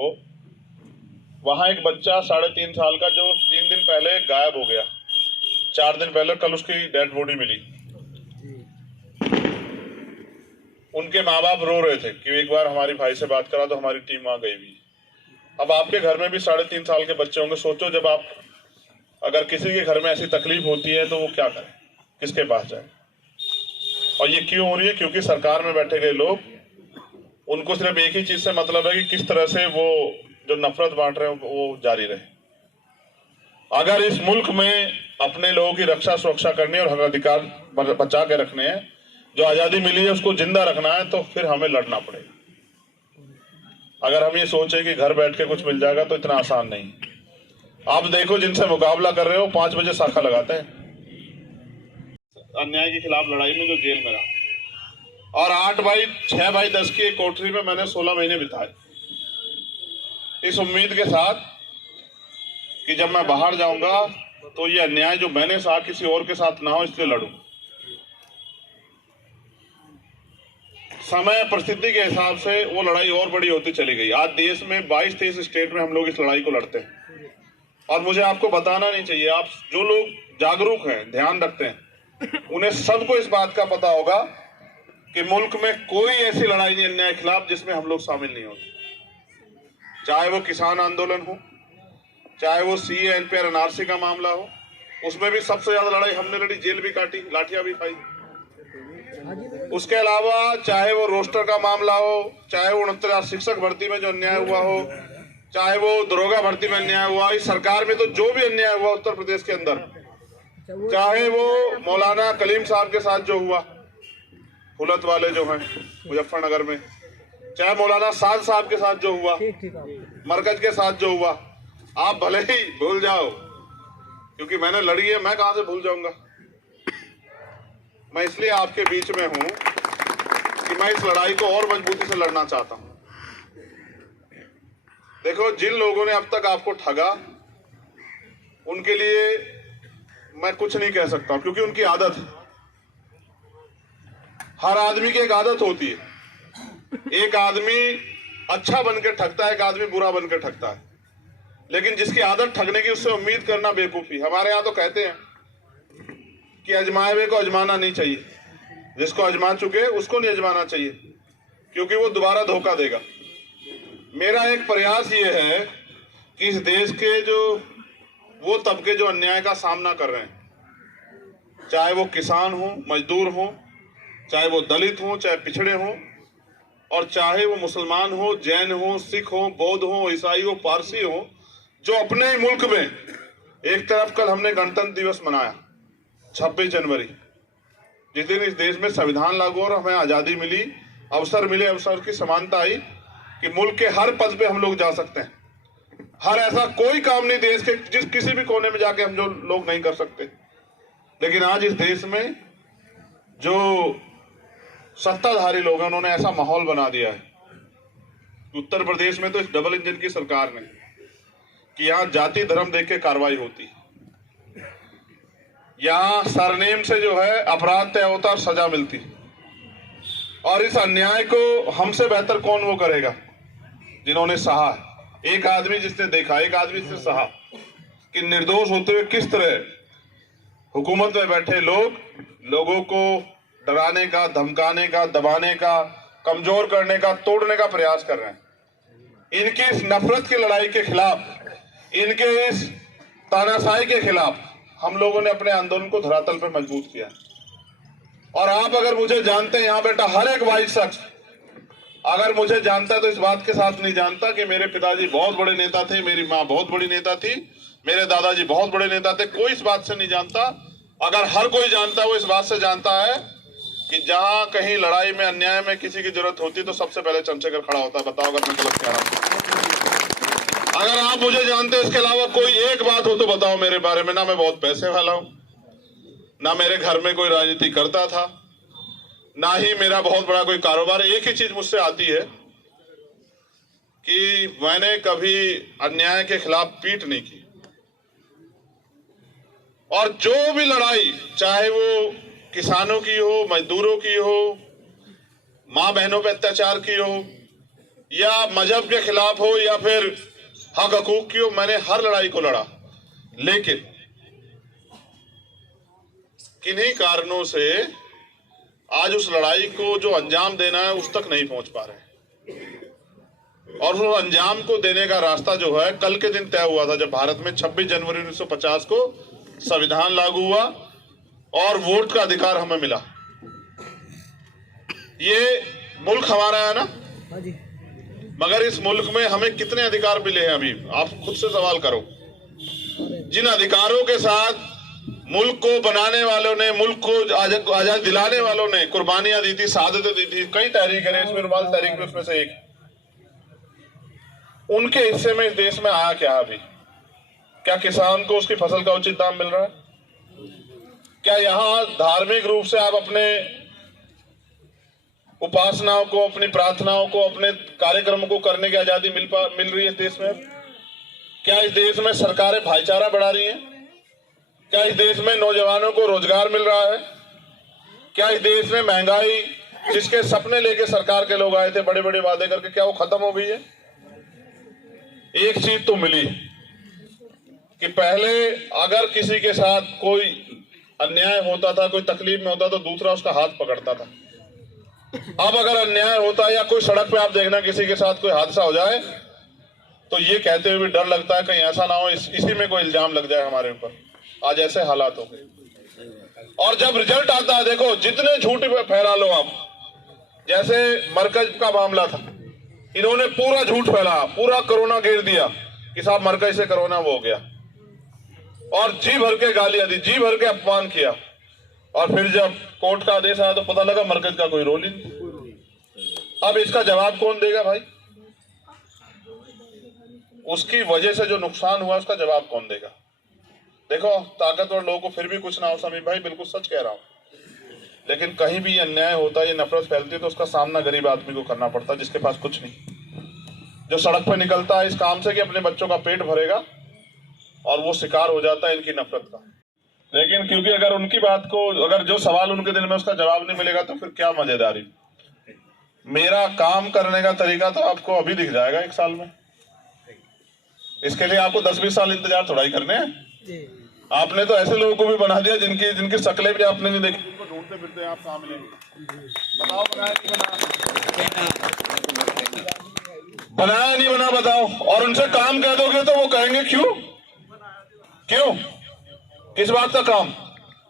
को, वहां एक बच्चा 3.5 साल का जो 3 दिन पहले गायब हो गया, 4 दिन पहले कल उसकी डेड बॉडी मिली। उनके माँ बाप रो रहे थे कि एक बार हमारी भाई से बात करा, तो हमारी टीम वहां गई हुई। अब आपके घर में भी 3.5 साल के बच्चे होंगे। सोचो, जब आप अगर किसी के घर में ऐसी तकलीफ होती है तो वो क्या करे, किसके पास जाए। और ये क्यों हो रही है? क्योंकि सरकार में बैठे गए लोग, उनको सिर्फ एक ही चीज से मतलब है कि किस तरह से वो जो नफरत बांट रहे हैं वो जारी रहे। अगर इस मुल्क में अपने लोगों की रक्षा सुरक्षा करनी है और हक अधिकार बचा के रखने हैं, जो आजादी मिली है उसको जिंदा रखना है, तो फिर हमें लड़ना पड़ेगा। अगर हम ये सोचे कि घर बैठ के कुछ मिल जाएगा तो इतना आसान नहीं। आप देखो, जिनसे मुकाबला कर रहे हो 5 बजे शाखा लगाते हैं अन्याय के खिलाफ लड़ाई में, जो जेल में रहा। और 6/10 की एक कोठरी में मैंने 16 महीने बिताए, इस उम्मीद के साथ कि जब मैं बाहर जाऊंगा तो ये अन्याय जो मैंने सहा किसी और के साथ ना हो, इसलिए लड़ूं। समय परिस्थिति के हिसाब से वो लड़ाई और बड़ी होती चली गई। आज देश में 22-23 स्टेट में हम लोग इस लड़ाई को लड़ते हैं। और मुझे आपको बताना नहीं चाहिए, आप जो लोग जागरूक हैं, ध्यान रखते हैं, उन्हें सबको इस बात का पता होगा कि मुल्क में कोई ऐसी लड़ाई नहीं अन्याय के खिलाफ जिसमें हम लोग शामिल नहीं होते। चाहे वो किसान आंदोलन हो, चाहे वो CAA NPR NRC का मामला हो, उसमें भी सबसे ज्यादा लड़ाई हमने लड़ी, जेल भी काटी, लाठियां भी खाई। उसके अलावा चाहे वो रोस्टर का मामला हो, चाहे वो 69 शिक्षक भर्ती में जो अन्याय हुआ हो, चाहे वो दरोगा भर्ती में अन्याय हुआ, इस सरकार में तो जो भी अन्याय हुआ उत्तर प्रदेश के अंदर, चाहे वो मौलाना कलीम साहब के साथ जो हुआ, हुलत वाले जो हैं मुजफ्फरनगर में, चाहे मौलाना साद साहब के साथ जो हुआ, मरकज के साथ जो हुआ, आप भले ही भूल जाओ, क्योंकि मैंने लड़ी है, मैं कहां से भूल जाऊंगा। मैं इसलिए आपके बीच में हूं कि मैं इस लड़ाई को और मजबूती से लड़ना चाहता हूं। देखो, जिन लोगों ने अब तक आपको ठगा, उनके लिए मैं कुछ नहीं कह सकता, क्योंकि उनकी आदत है। हर आदमी की एक आदत होती है। एक आदमी अच्छा बनकर ठगता है, एक आदमी बुरा बनकर ठगता है। लेकिन जिसकी आदत ठगने की, उससे उम्मीद करना बेवकूफी। हमारे यहाँ तो कहते हैं कि अजमाए हुए को अजमाना नहीं चाहिए, जिसको अजमा चुके उसको नहीं अजमाना चाहिए, क्योंकि वो दोबारा धोखा देगा। मेरा एक प्रयास ये है कि इस देश के जो वो तबके जो अन्याय का सामना कर रहे हैं, चाहे वो किसान हो, मजदूर हो, चाहे वो दलित हो, चाहे पिछड़े हो, और चाहे वो मुसलमान हो, जैन हो, सिख हो, बौद्ध हो, ईसाई हो, पारसी हो, जो अपने ही मुल्क में, एक तरफ कल हमने गणतंत्र दिवस मनाया 26 जनवरी, जिस दिन इस देश में संविधान लागू और हमें आजादी मिली, अवसर मिले, अवसर की समानता आई कि मुल्क के हर पद पे हम लोग जा सकते हैं। हर ऐसा कोई काम नहीं देश के जिस किसी भी कोने में जाके हम जो लोग नहीं कर सकते। लेकिन आज इस देश में जो सत्ताधारी लोग हैं, उन्होंने ऐसा माहौल बना दिया है, उत्तर प्रदेश में तो इस डबल इंजन की सरकार ने, कि यहां जाति धर्म देख के कार्रवाई होती है, यहां सरनेम से जो है अपराध तय होता और सजा मिलती। और इस अन्याय को हमसे बेहतर कौन वो करेगा जिन्होंने सहा। एक आदमी जिसने देखा, एक आदमी जिसने सहा कि निर्दोष होते हुए किस तरह हुकूमत में बैठे लोग लोगों को डराने का, धमकाने का, दबाने का, कमजोर करने का, तोड़ने का प्रयास कर रहे हैं। इनकी इस नफरत की लड़ाई के खिलाफ, इनके इस तानाशाही के खिलाफ हम लोगों ने अपने आंदोलन को धरातल पर मजबूत किया। और आप अगर मुझे जानते हैं, यहाँ बेटा हर एक वाइट शख्स अगर मुझे जानता है तो इस बात के साथ नहीं जानता कि मेरे पिताजी बहुत बड़े नेता थे, मेरी माँ बहुत बड़ी नेता थी, मेरे दादाजी बहुत बड़े नेता थे। कोई इस बात से नहीं जानता। अगर हर कोई जानता है, वो इस बात से जानता है कि जहां कहीं लड़ाई में, अन्याय में किसी की जरूरत होती तो सबसे पहले चंद्रशेखर खड़ा होता है। बताओ अगर मैं गलत कह रहा हूं। अगर आप मुझे जानते हैं, इसके अलावा कोई एक बात हो तो बताओ मेरे बारे में। ना मैं बहुत पैसे वाला हूं, ना मेरे घर में कोई राजनीति करता था, ना ही मेरा बहुत बड़ा कोई कारोबार है। एक ही चीज मुझसे आती है कि मैंने कभी अन्याय के खिलाफ पीठ नहीं की। और जो भी लड़ाई, चाहे वो किसानों की हो, मजदूरों की हो, मां बहनों पर अत्याचार की हो, या मजहब के खिलाफ हो या फिर हक हकूक की हो, मैंने हर लड़ाई को लड़ा, लेकिन किन्हीं कारणों से आज उस लड़ाई को जो अंजाम देना है उस तक नहीं पहुंच पा रहे। और उस अंजाम को देने का रास्ता जो है कल के दिन तय हुआ था, जब भारत में 26 जनवरी 1950 को संविधान लागू हुआ और वोट का अधिकार हमें मिला। ये मुल्क हमारा है ना, मगर इस मुल्क में हमें कितने अधिकार मिले हैं अभी आप खुद से सवाल करो। जिन अधिकारों के साथ मुल्क को बनाने वालों ने, मुल्क को आजाद दिलाने वालों ने कुर्बानियां दी थी, शहादतें दी थी, कई तहरीकें हैं, इसमें रुमाल तहरीक भी उसमें से एक, उनके हिस्से में इस देश में आया क्या अभी? क्या किसान को उसकी फसल का उचित दाम मिल रहा है? क्या यहाँ धार्मिक रूप से आप अपने उपासनाओं को, अपनी प्रार्थनाओं को, अपने कार्यक्रमों को करने की आजादी मिल रही है इस देश में? क्या इस देश में सरकारें भाईचारा बढ़ा रही हैं? क्या इस देश में नौजवानों को रोजगार मिल रहा है? क्या इस देश में महंगाई, जिसके सपने लेके सरकार के लोग आए थे बड़े बड़े वादे करके, क्या वो खत्म हो गई है? एक चीज तो मिली कि पहले अगर किसी के साथ कोई अन्याय होता था, कोई तकलीफ में होता तो दूसरा उसका हाथ पकड़ता था। अब अगर अन्याय होता है या कोई सड़क पे आप देखना किसी के साथ कोई हादसा हो जाए तो ये कहते हुए डर लगता है कहीं ऐसा ना हो इसी में कोई इल्जाम लग जाए हमारे ऊपर। आज ऐसे हालात हो गए। और जब रिजल्ट आता है, देखो जितने झूठ फैला लो आप, जैसे मरकज का मामला था, इन्होंने पूरा झूठ फैलाया, पूरा कोरोना घेर दिया कि साहब मरकज से कोरोना वो हो गया, और जी भर के गालियां दी, जी भर के अपमान किया, और फिर जब कोर्ट का आदेश आया तो पता लगा मरकज का कोई रोल ही नहीं। अब इसका जवाब कौन देगा भाई? उसकी वजह से जो नुकसान हुआ उसका जवाब कौन देगा? देखो ताकतवर लोगों को फिर भी कुछ ना हो, समीर भाई बिल्कुल सच कह रहा हूं, लेकिन कहीं भी अन्याय होता है, ये नफरत फैलती है तो उसका सामना गरीब आदमी को करना पड़ता है, जिसके पास कुछ नहीं, जो सड़क पर निकलता है इस काम से कि अपने बच्चों का पेट भरेगा, और वो शिकार हो जाता है इनकी नफरत का। लेकिन क्योंकि अगर उनकी बात को, अगर जो सवाल उनके दिल में उसका जवाब नहीं मिलेगा तो फिर क्या मजेदारी। मेरा काम करने का तरीका तो आपको अभी दिख जाएगा 1 साल में। इसके लिए आपको 10-20 साल इंतजार थोड़ा ही करने हैं। आपने तो ऐसे लोगों को भी बना दिया जिनकी शक्लें भी आपने नहीं देखी, उनको ढूंढते फिरते आप कहाँ मिलेंगे? बताओ बनाया नहीं बनाया नहीं बना बताओ। और उनसे काम कह दोगे तो वो कहेंगे क्यों क्यों, किस बात का काम?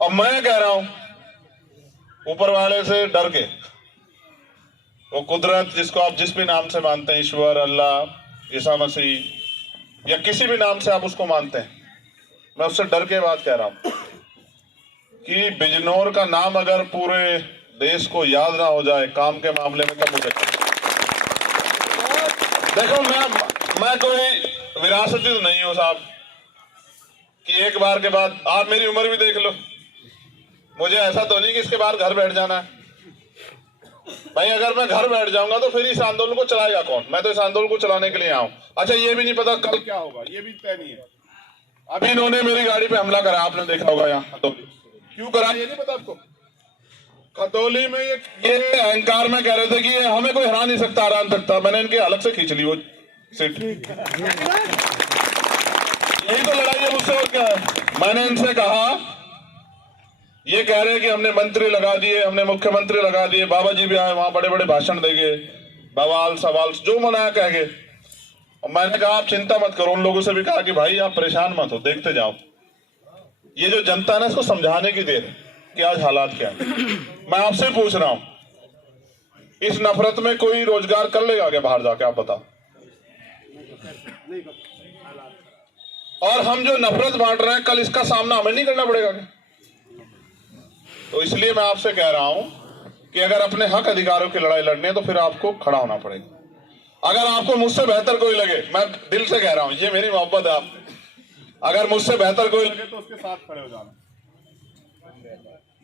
और मैं कह रहा हूं ऊपर वाले से डर के, वो कुदरत जिसको आप जिस भी नाम से मानते हैं, ईश्वर, अल्लाह, ईसा मसीह, या किसी भी नाम से आप उसको मानते हैं, मैं उससे डर के बात कह रहा हूं कि बिजनौर का नाम अगर पूरे देश को याद ना हो जाए काम के मामले में तब मुझे देखो, मैं कोई विरासती तो नहीं हूं साहब कि एक बार के बाद, आप मेरी उम्र भी देख लो, मुझे ऐसा तो नहीं कि इसके बाद घर बैठ जाना है भाई। अगर मैं घर बैठ जाऊंगा तो फिर इस आंदोलन को चलाएगा कौन? मैं तो इस आंदोलन को चलाने के लिए आऊं। अच्छा ये भी नहीं पता कल क्या होगा, ये भी तय नहीं है। अभी इन्होंने मेरी गाड़ी पे हमला करा, आपने देखा होगा यहाँ खतौली, क्यों करा ये नहीं पता आपको? खतौली में ये अहंकार में कह रहे थे कि हमें कोई हरा नहीं सकता, हरा नहीं सकता। मैंने इनके अलग से खींच ली वो सीट। यही तो लड़ाई है मुझसे, और क्या है? मैंने इनसे कहा, ये कह रहे हैं कि हमने मंत्री लगा दिए, हमने मुख्यमंत्री लगा दिए, बाबा जी भी आए वहां बड़े बड़े भाषण देंगे, बवाल सवाल जो मनाया कहेंगे। और मैंने कहा आप चिंता मत करो, उन लोगों से भी कहा कि भाई आप परेशान मत हो, देखते जाओ। ये जो जनता है ना, इसको समझाने की देर कि आज हालात क्या है। मैं आपसे पूछ रहा हूं, इस नफरत में कोई रोजगार कर लेगा क्या बाहर जाके? आप बताओ। और हम जो नफरत बांट रहे हैं, कल इसका सामना हमें नहीं करना पड़ेगा क्या? तो इसलिए मैं आपसे कह रहा हूं कि अगर अपने हक अधिकारों की लड़ाई लड़नी है तो फिर आपको खड़ा होना पड़ेगा। अगर आपको मुझसे बेहतर कोई लगे, मैं दिल से कह रहा हूं, ये मेरी मोहब्बत है आप, अगर मुझसे बेहतर कोई लगे तो उसके साथ खड़े हो जाना।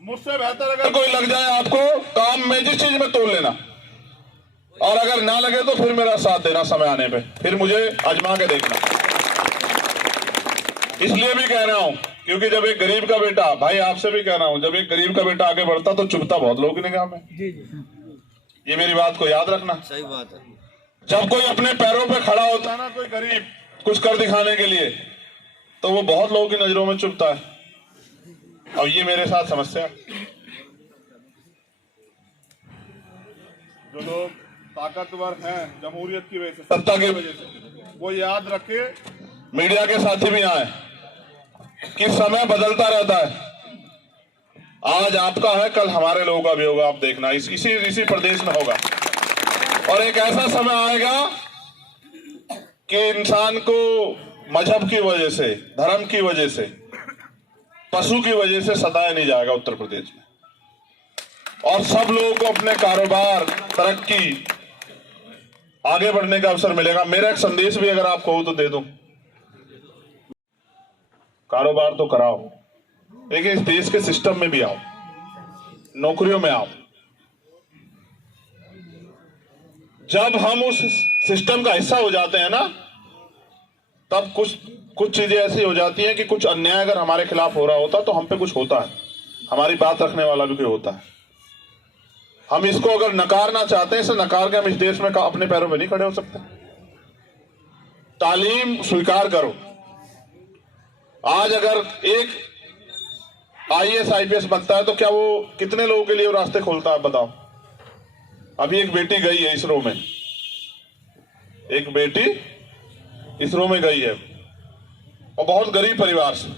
मुझसे बेहतर अगर कोई लग जाए आपको काम में, जिस चीज में तोड़ लेना, और अगर ना लगे तो फिर मेरा साथ देना समय आने पे, फिर मुझे आजमा के देखना। इसलिए भी कह रहा हूं क्योंकि जब एक गरीब का बेटा, भाई आपसे भी कह रहा हूं, जब एक गरीब का बेटा आगे बढ़ता तो चुभता बहुत लोगों की निगाह में। ये मेरी बात को याद रखना। सही बात है। जब कोई अपने पैरों पे खड़ा होता है ना, कोई गरीब कुछ कर दिखाने के लिए, तो वो बहुत लोगों की नजरों में चुभता है। और ये मेरे साथ समस्या है। जो लोग ताकतवर हैं जमहूरियत की वजह से, सत्ता की वजह से, वो याद रखे, मीडिया के साथी भी आए कि समय बदलता रहता है। आज आपका है, कल हमारे लोगों का भी होगा। आप देखना, इसी प्रदेश में होगा। और एक ऐसा समय आएगा कि इंसान को मजहब की वजह से, धर्म की वजह से, पशु की वजह से सताया नहीं जाएगा उत्तर प्रदेश में। और सब लोगों को अपने कारोबार, तरक्की, आगे बढ़ने का अवसर मिलेगा। मेरा एक संदेश भी अगर आप कहो तो दे दूं, कारोबार तो कराओ, लेकिन इस देश के सिस्टम में भी आओ, नौकरियों में आओ। जब हम उस सिस्टम का हिस्सा हो जाते हैं ना, तब कुछ चीजें ऐसी हो जाती हैं कि कुछ अन्याय अगर हमारे खिलाफ हो रहा होता तो हम पे कुछ होता है, हमारी बात रखने वाला भी कोई होता है। हम इसको अगर नकारना चाहते हैं, इसे नकार के हम इस देश में अपने पैरों में नहीं खड़े हो सकते। तालीम स्वीकार करो। आज अगर एक IAS IPS बनता है तो क्या वो कितने लोगों के लिए वो रास्ते खोलता है, बताओ। अभी एक बेटी गई है इसरो में, एक बेटी इसरो में गई है, और बहुत गरीब परिवार से,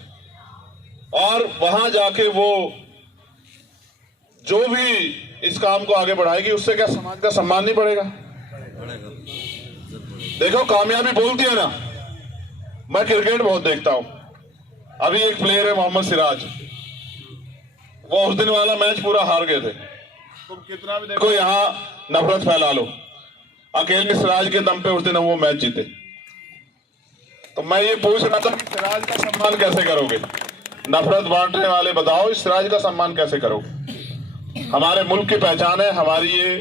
और वहां जाके वो जो भी इस काम को आगे बढ़ाएगी, उससे क्या समाज का सम्मान नहीं बढ़ेगा? देखो, कामयाबी बोलती है ना। मैं क्रिकेट बहुत देखता हूं। अभी एक प्लेयर है मोहम्मद सिराज, वो उस दिन वाला मैच पूरा हार गए थे। तुम कितना भी देखो यहाँ नफरत फैला लो, अकेले सिराज के दम पे उस दिन वो मैच जीते। तो मैं ये पूछ रहा था कि सिराज का सम्मान कैसे करोगे? नफरत बांटने वाले बताओ, इस सिराज का सम्मान कैसे करोगे? हमारे मुल्क की पहचान है हमारी ये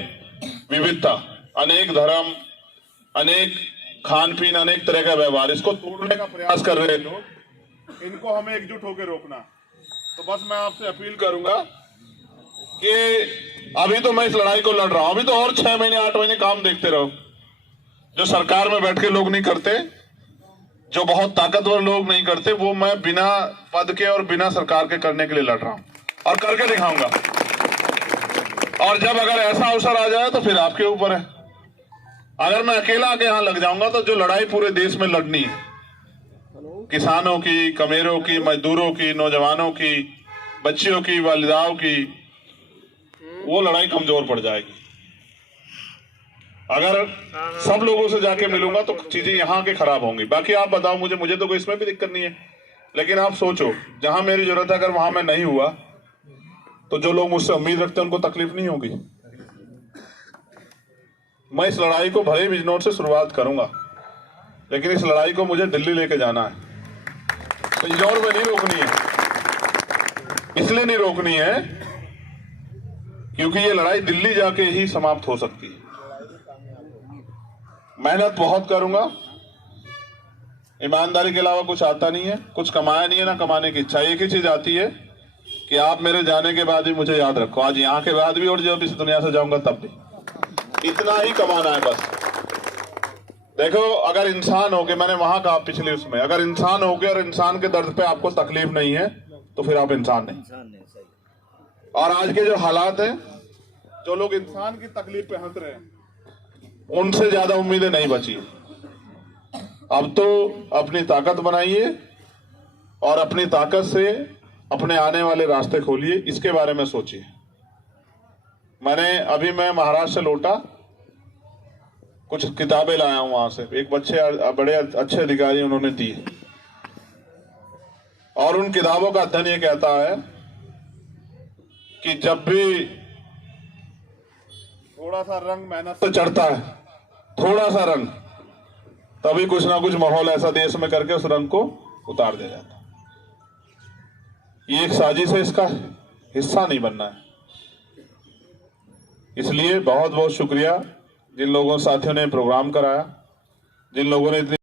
विविधता, अनेक धर्म, अनेक खान पीन, अनेक तरह का व्यवहार। इसको तोड़ने का प्रयास कर रहे हैं लोग, इनको हमें एकजुट होकर रोकना। तो बस मैं आपसे अपील करूंगा कि अभी तो मैं इस लड़ाई को लड़ रहा हूं, अभी तो और 6 महीने 8 महीने काम देखते रहो। जो सरकार में बैठ के लोग नहीं करते, जो बहुत ताकतवर लोग नहीं करते, वो मैं बिना पद के और बिना सरकार के करने के लिए लड़ रहा हूं, और करके दिखाऊंगा। और जब अगर ऐसा अवसर आ जाए तो फिर आपके ऊपर है। अगर मैं अकेला आके यहां लग जाऊंगा तो जो लड़ाई पूरे देश में लड़नी है, किसानों की, कमेरों की, मजदूरों की, नौजवानों की, बच्चियों की, वालिदाओं की, वो लड़ाई कमजोर पड़ जाएगी। अगर सब लोगों से जाके मिलूंगा तो चीजें यहाँ के खराब होंगी। बाकी आप बताओ, मुझे तो कोई इसमें भी दिक्कत नहीं है, लेकिन आप सोचो, जहां मेरी जरूरत है अगर वहां मैं नहीं हुआ तो जो लोग मुझसे उम्मीद रखते हैं उनको तकलीफ नहीं होगी। मैं इस लड़ाई को भले बिजनौर से शुरुआत करूंगा, लेकिन इस लड़ाई को मुझे दिल्ली लेके जाना है। बिजनौर में नहीं रोकनी है। इसलिए नहीं रोकनी है क्योंकि ये लड़ाई दिल्ली जाके ही समाप्त हो सकती है। मेहनत बहुत करूंगा, ईमानदारी के अलावा कुछ आता नहीं है, कुछ कमाया नहीं है, ना कमाने की इच्छा। एक ही चीज आती है कि आप मेरे जाने के बाद भी मुझे याद रखो, आज यहाँ के बाद भी और जब इस दुनिया से जाऊंगा तब भी। इतना ही कमाना है बस। देखो, अगर इंसान हो के, मैंने वहां कहा पिछले उसमें, अगर इंसान हो के और इंसान के दर्द पे आपको तकलीफ नहीं है तो फिर आप इंसान नहीं। और आज के जो हालात हैं, जो लोग इंसान की तकलीफ पे हंस रहे हैं, उनसे ज्यादा उम्मीदें नहीं बची। अब तो अपनी ताकत बनाइए और अपनी ताकत से अपने आने वाले रास्ते खोलिए, इसके बारे में सोचिए। मैं महाराष्ट्र से लौटा, कुछ किताबें लाया हूं वहां से, एक बड़े अच्छे अधिकारी उन्होंने दी, और उन किताबों का अध्ययन ये कहता है कि जब भी थोड़ा सा रंग मेहनत से चढ़ता है, थोड़ा सा रंग, तभी कुछ ना कुछ माहौल ऐसा देश में करके उस रंग को उतार दिया जाता है। ये एक साजिश है, इसका हिस्सा नहीं बनना है। इसलिए बहुत बहुत शुक्रिया जिन लोगों साथियों ने प्रोग्राम कराया, जिन लोगों ने इतनी